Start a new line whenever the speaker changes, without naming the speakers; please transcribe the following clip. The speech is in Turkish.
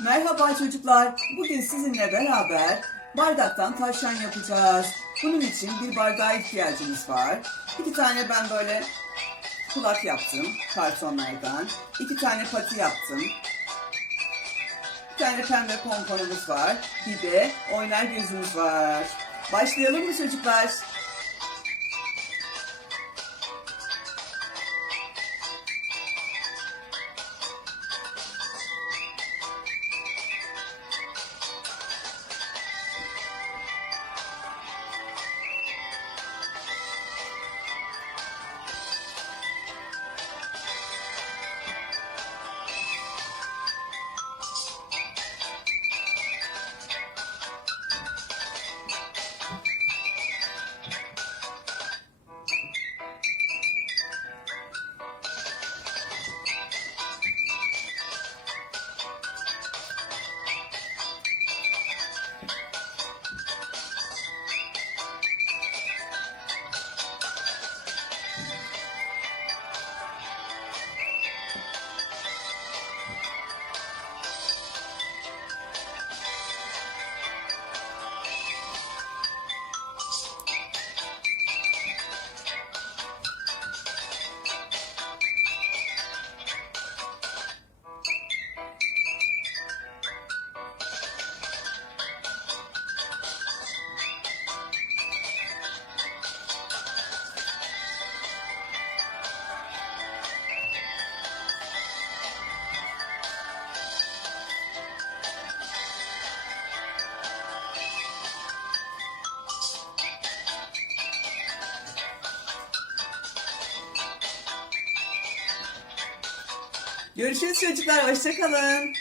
Merhaba çocuklar. Bugün sizinle beraber bardaktan taşan yapacağız. Bunun için bir bardağa ihtiyacımız var. İki tane ben böyle kulak yaptım kartonlardan. İki tane pati yaptım. Bir tane pembe pomponumuz var. Bir de oynar gözümüz var. Başlayalım mı çocuklar? Görüşürüz çocuklar. Hoşçakalın.